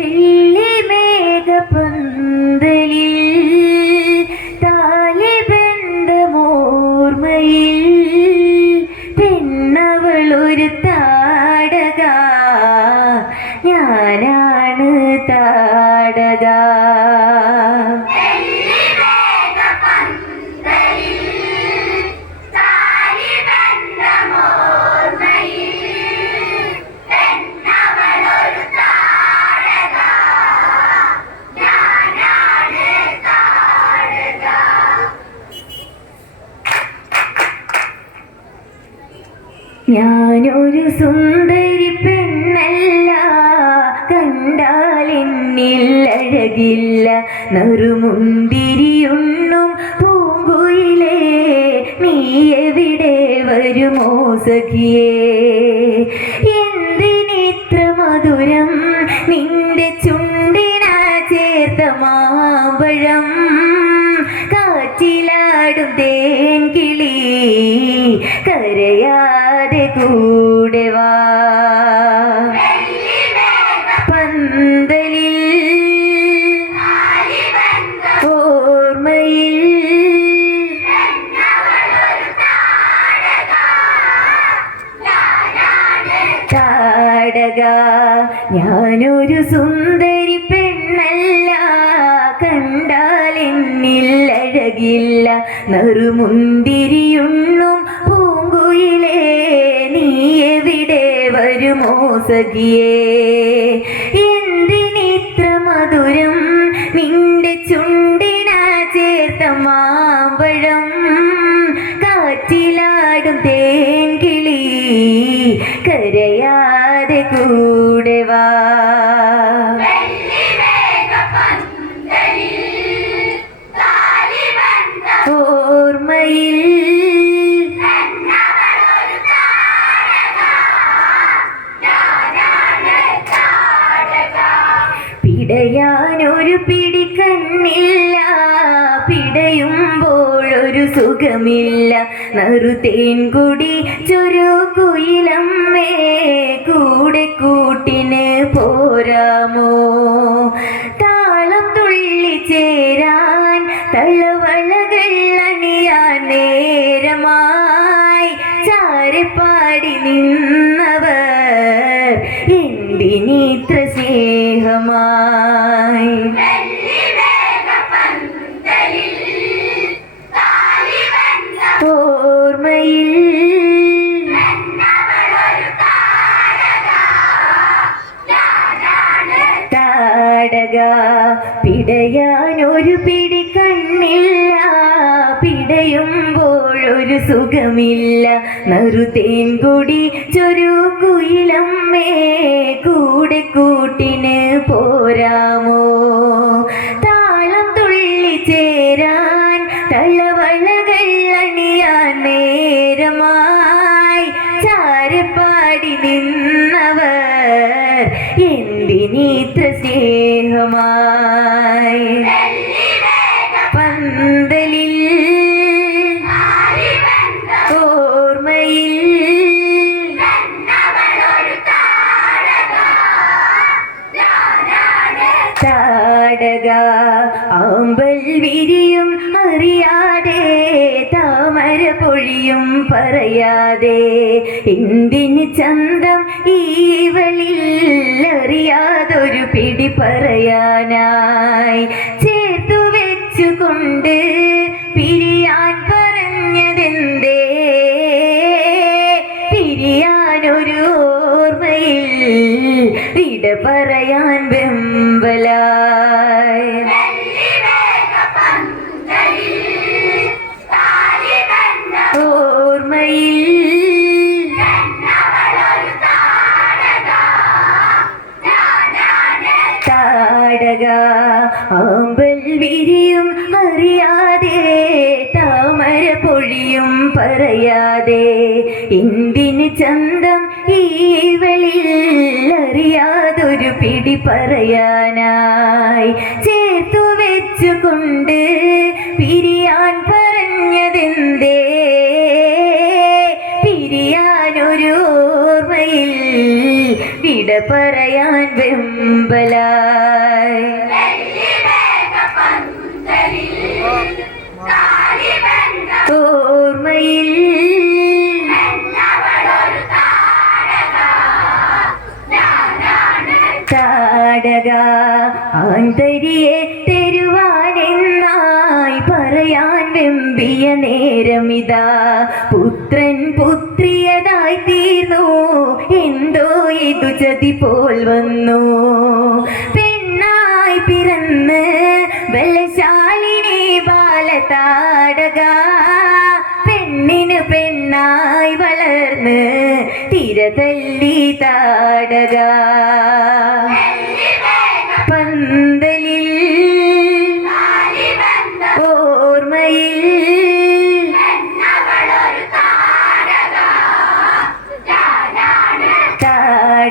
தெள்ளி സുന്ദരി പെണ്ണല്ല കണ്ടാൽ എന്നിൽ അഴകില്ല. നറുമുന്തിരിയുണ്ണും പൂങ്കുയിലേ നീ എവിടെ വരുമോ സഖിയേ? എന്തിനിത്ര മധുരം നിന്റെ ഞാനൊരു സുന്ദരി പെണ്ണല്ല കണ്ടാൽ എന്നിൽ അഴകില്ല. നറുമുന്തിരിയുണ്ണും പൂങ്കുയിലേ നീ എവിടെ വരുമോ സഖിയേ? കൂടെ വാ ഓർമ്മയിൽ പിടയാനൊരു പിടിക്കണ്ണില്ല പിടയുമ്പോൾ പിടയുമ്പോഴൊരു സുഖമില്ല. നറുതേൻ കുടി ചൊരു കുയിലമ്മേ കൂടെ കൂട്ടിന് പോരാമോ? താളം തുള്ളി ചേരാൻ തള്ളവളകൾ അണിയാൻ നേരമായി ചാരപ്പാടി നിന്നവർ താടക പിടയാനൊരു പിടി കണ്ണില്ല. പിടയുമ്പോൾ ഒരു സുഖമില്ല. നറുതേൻ കൊടി ചൊരു കുയിലമ്മേ കൂടെ കൂട്ടിന് പോരാമോ? എന്തിനിത്ര സ്നേഹമായി ഈവളിൽ അറിയാതൊരു പിടി പറയാനായി ചേർത്തു വെച്ചുകൊണ്ട് താടക ആമ്പൽ വിരിയും അറിയാതെ താമര പൊഴിയും പറയാതെ. എന്തിന് ചന്തം ഈവളിൽ അറിയാതൊരു പിടി പറയാനായി. ചേർത്തു വെച്ചുകൊണ്ട് പിരിയാൻ പറഞ്ഞതെന്തേ? പിരിയാനൊരു ഓർമ്മയിൽ വിട പറയാൻ വെമ്പല ഓർമ്മയിൽ ചാടക ആന്തരിയെ തരുവാനെന്നായി പറയാൻ വെമ്പിയ നേരമിതാ. ചതി പോൽ വന്നു. പെണ്ണായി പിറന്ന് ബലശാലിനി ബാലതാടക. പെണ്ണിന് പെണ്ണായി വളർന്ന് തിരതല്ലി താടക.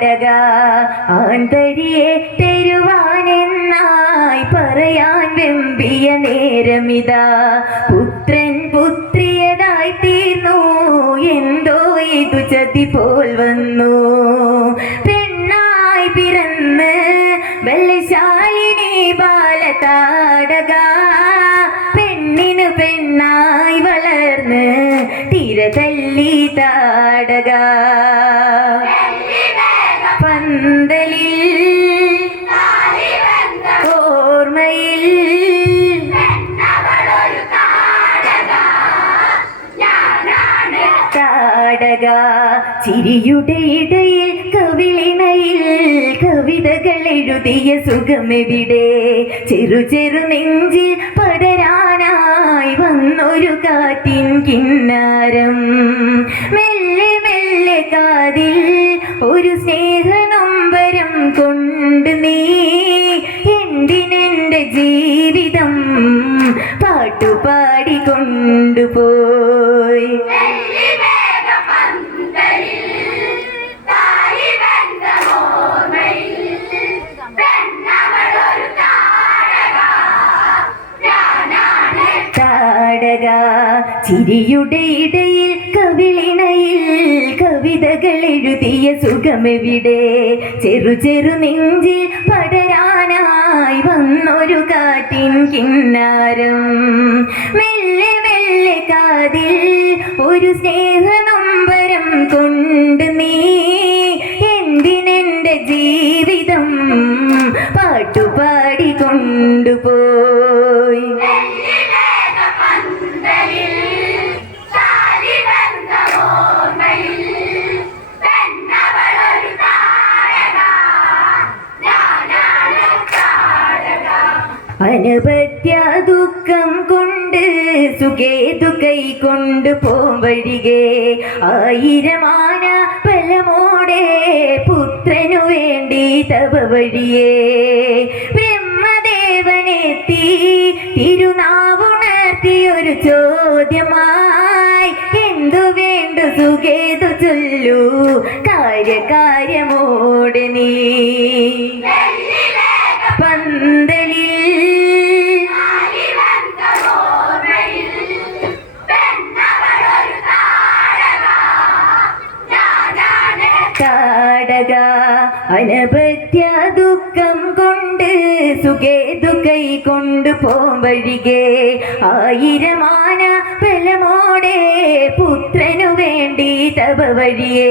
താടക ആന്തരിയെ തരുവാനെന്നായി പറയാൻ വെമ്പിയ നേരമിതാ. പുത്രൻ പുത്രിയതായി തീർന്നു എന്തോ ഇതു ചതി പോൽ വന്നു. പെണ്ണായി പിറന്ന് ബലശാലിനി ബാലതാടക പെണ്ണിന് പെണ്ണായി വളർന്ന് തിരതല്ലി താടക. പന്തലിൽ ഓർമ്മയിൽ കാടക ചിരിയുടെ ഇടയിൽ കവിളിണയിൽ കവിതകൾ എഴുതിയ സുഖമെവിടെ? ചെറു ചെറു നെഞ്ചിൽ പടരാനായി വന്നൊരു കാറ്റിൻ കിന്നാരം. മെല്ലെ മെല്ലെ കാതിൽ ഒരു സ്നേഹനൊമ്പരം കൊണ്ട് നീ എന്തിനെന്റെ ജീവിതം പാട്ടുപാടി കൊണ്ടുപോയി? ചിരിയുടെ ഇടയിൽ സുഖമെവിടെ ചെറു ചെറു നെഞ്ചിൽ പടരാനായി വന്നൊരു കാറ്റിൻ കിന്നാരം. മെല്ലെ മെല്ലെ കാതിൽ ഒരു സ്നേഹനൊമ്പരം അനപത്യ ദുഃഖം കൊണ്ട് സുഖേതു കൈ കൊണ്ട് പോവഴികേ ആയിരമാന ഫലമോടെ പുത്രനു വേണ്ടി തവ വഴിയേ. ബ്രഹ്മദേവനെത്തി തിരുനാവുണർത്തി ഒരു ചോദ്യമായി എന്തു വേണ്ടു സുഖേതു ചൊല്ലു? കാര്യകാര്യമോടെ നീ. താടക അനപത്യ ദുഃഖം കൊണ്ട് സുഖേ കൈ കൊണ്ട് പോംവഴികേ ആയിരമാന ബലമോടെ പുത്രനു വേണ്ടി തപ വഴിയേ.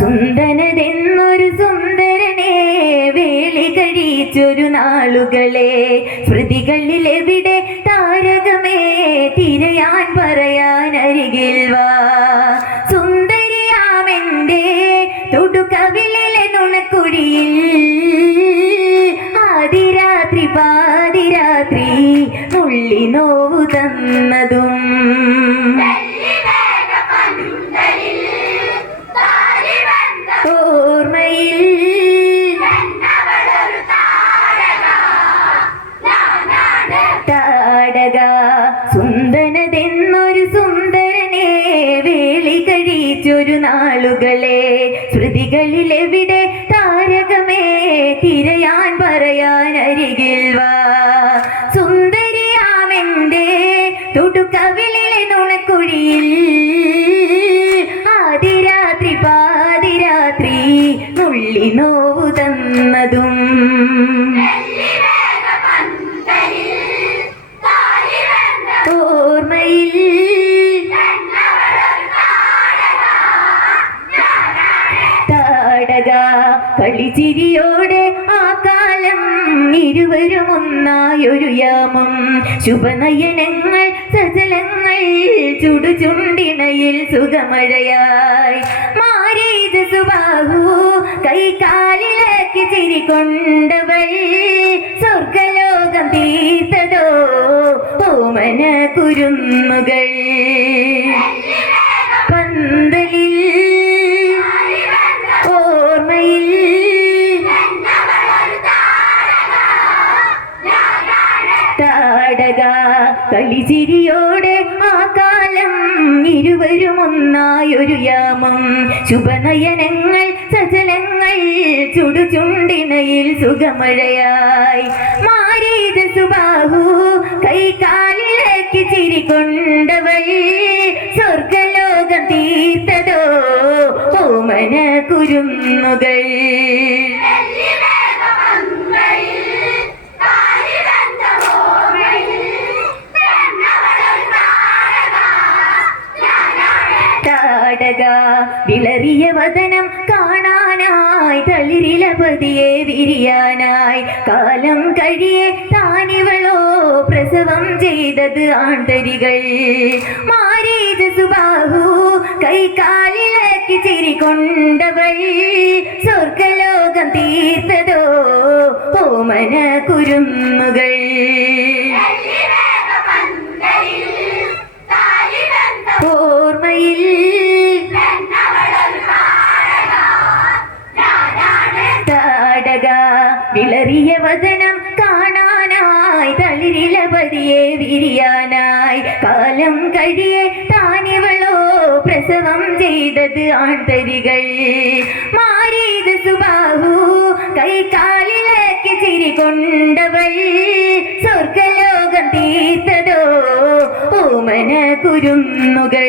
സുന്ദരനെന്നൊരു സുന്ദരനെ വേളി കഴിച്ചൊരു നാളുകളെ. സ്മൃതികളിൽ എവിടെ താരകമേ? തിരയാൻ പറയാൻ അരികിൽ വാ. സുന്ദരിയാമെന്റെ തൊടുകവിളിലെ നുണക്കുഴിയിൽ. ആദിരാത്രി പാതിരാത്രി മുള്ളി നോവു തന്നതും ഇരുവരും ഒന്നായൊരു യാമം. ശുഭനയനങ്ങൾ സജലങ്ങൾ ചുടുചുണ്ടിണയിൽ സുഖമഴയായി. മാരീത് സുബാഹു കൈകാലിലേക്ക് ചിരി കൊണ്ടവൾ സ്വർഗലോകം തീർത്തതോ ഓമന കുരുന്നുകൾ കളിചിരിയോടെ ആ കാലം ഇരുവരും ഒന്നായൊരു യാമം. ശുഭനയനങ്ങൾ സജലങ്ങൾ ചുടുചുണ്ടിനയിൽ സുഖമഴയായി. മാരീത സുബാഹു കൈകാലിലേക്ക് ചിരി കൊണ്ടവൾ സ്വർഗലോകം തീർത്തതോ ഓമന കുരുന്നുകൾ താടക വിളറിയ വദനം കാണാനായി തളിരിലപതിയെ വിരിയാനായി. കാലം കഴിയെ താനിവളോ പ്രസവം ചെയ്തത് ആന്തരികൾ മാരീജ സുബാഹു കൈകാലിളക്കി ചിരി സ്വർഗലോകം തീർത്തതോ ഓമന കുരുന്നുകൾ. തളിരിലപതിയെ വിരിയാനായി കാലം കഴിയെ താനിവളോ പ്രസവം ചെയ്തത് ആന്തരികൾ മാറിയത് സുബാഹു കൈകാലിലേക്ക് ചിരി കൊണ്ടവൾ. സ്വർഗലോകം തീർത്തതോ ഓമന കുരുന്നുകൾ.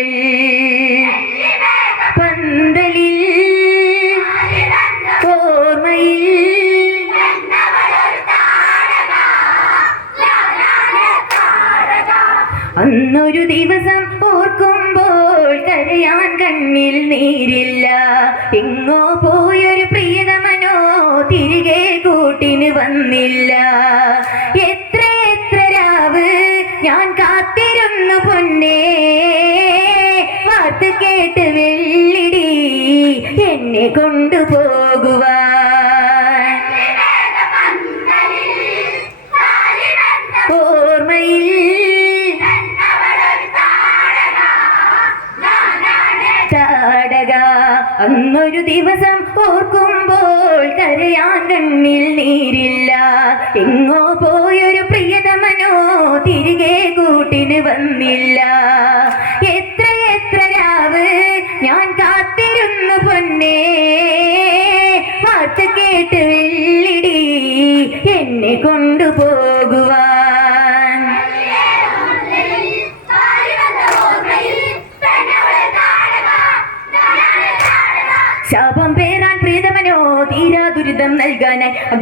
അന്നൊരു ദിവസം ഓർക്കുമ്പോൾ കരയാൻ കണ്ണിൽ നീരില്ല. എങ്ങോ പോയൊരു പ്രിയതമനോ തിരികെ കൂട്ടിന് വന്നില്ല. എത്ര എത്ര രാവ് ഞാൻ കാത്തിരുന്നു പൊന്നേ. കേട്ട് വെള്ളിടി എന്നെ കൊണ്ടുപോകുവാൻ അന്നൊരു ദിവസം ഓർക്കുമ്പോൾ കരയാൻ കണ്ണിൽ നീരില്ല. എങ്ങോ പോയൊരു പ്രിയതമനോ തിരികെ കൂട്ടിന് വന്നില്ല.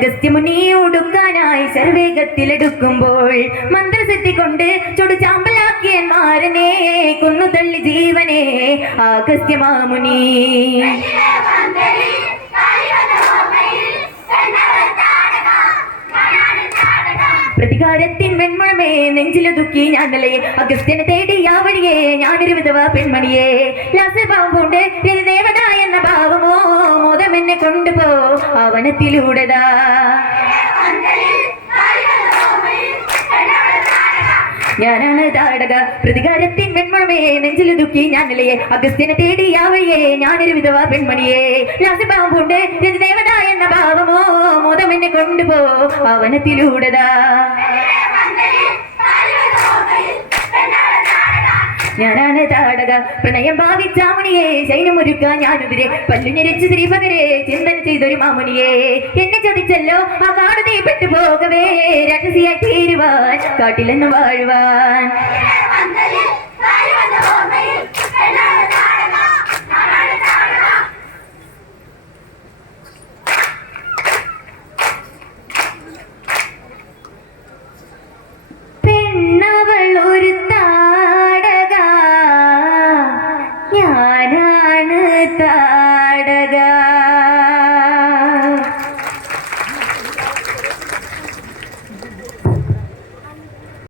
നൽകാനായി അഗസ്ത്യമുനി ഒടുക്കാനായി ശരവേഗത്തിലെടുക്കുമ്പോൾ മന്ത്രസിദ്ധി കൊണ്ട് ചുടു ചാമ്പലാക്കിയ മാരനെ കൊന്നു തള്ളി ജീവനെ അഗസ്ത്യമാമുനി പ്രതികാരത്തിൻ വെൺമണമേ നെഞ്ചിലൊതുക്കി ഞാനലയെ അഗസ്ത്യനെ തേടി ആ വഴിയെ ഞാനൊരു വിധവ പെൺമണിയെ ലാസ്യഭാവം കൊണ്ട് എന്ന ഭാവമോ എന്നെ കൊണ്ടുപോ അവനത്തിലൂടെതാ ഞാനാണ് താടക പ്രതികാരത്തിൻ പെൺമണമേ നെഞ്ചിൽ ദുഃഖി ഞാൻ നിലയെ അഗസ്ത്യനെ തേടി ആവയേ ഞാനൊരു വിധവ പെൺമണിയെ. രതിദേവത എന്ന ഭാവമോ മോദം എന്നെ കൊണ്ടുപോ അവനത്തിലൂടെതാ ഞാനാണ് താടക പ്രണയം ഭാവിച്ച മുനിയെ ശൈനമൊരുക്ക ഞാനുതിരെ. പല്ലു ഞെരിച്ച് ശ്രീഭകരെ ചിന്തന ചെയ്തൊരു മാമുനിയെ. എന്നെ ചതിച്ചല്ലോ ആ കാട് പെട്ടു പോകവേ രഹസ്യായി തീരുവാൻ കാട്ടിലെന്ന് വാഴുവാൻ.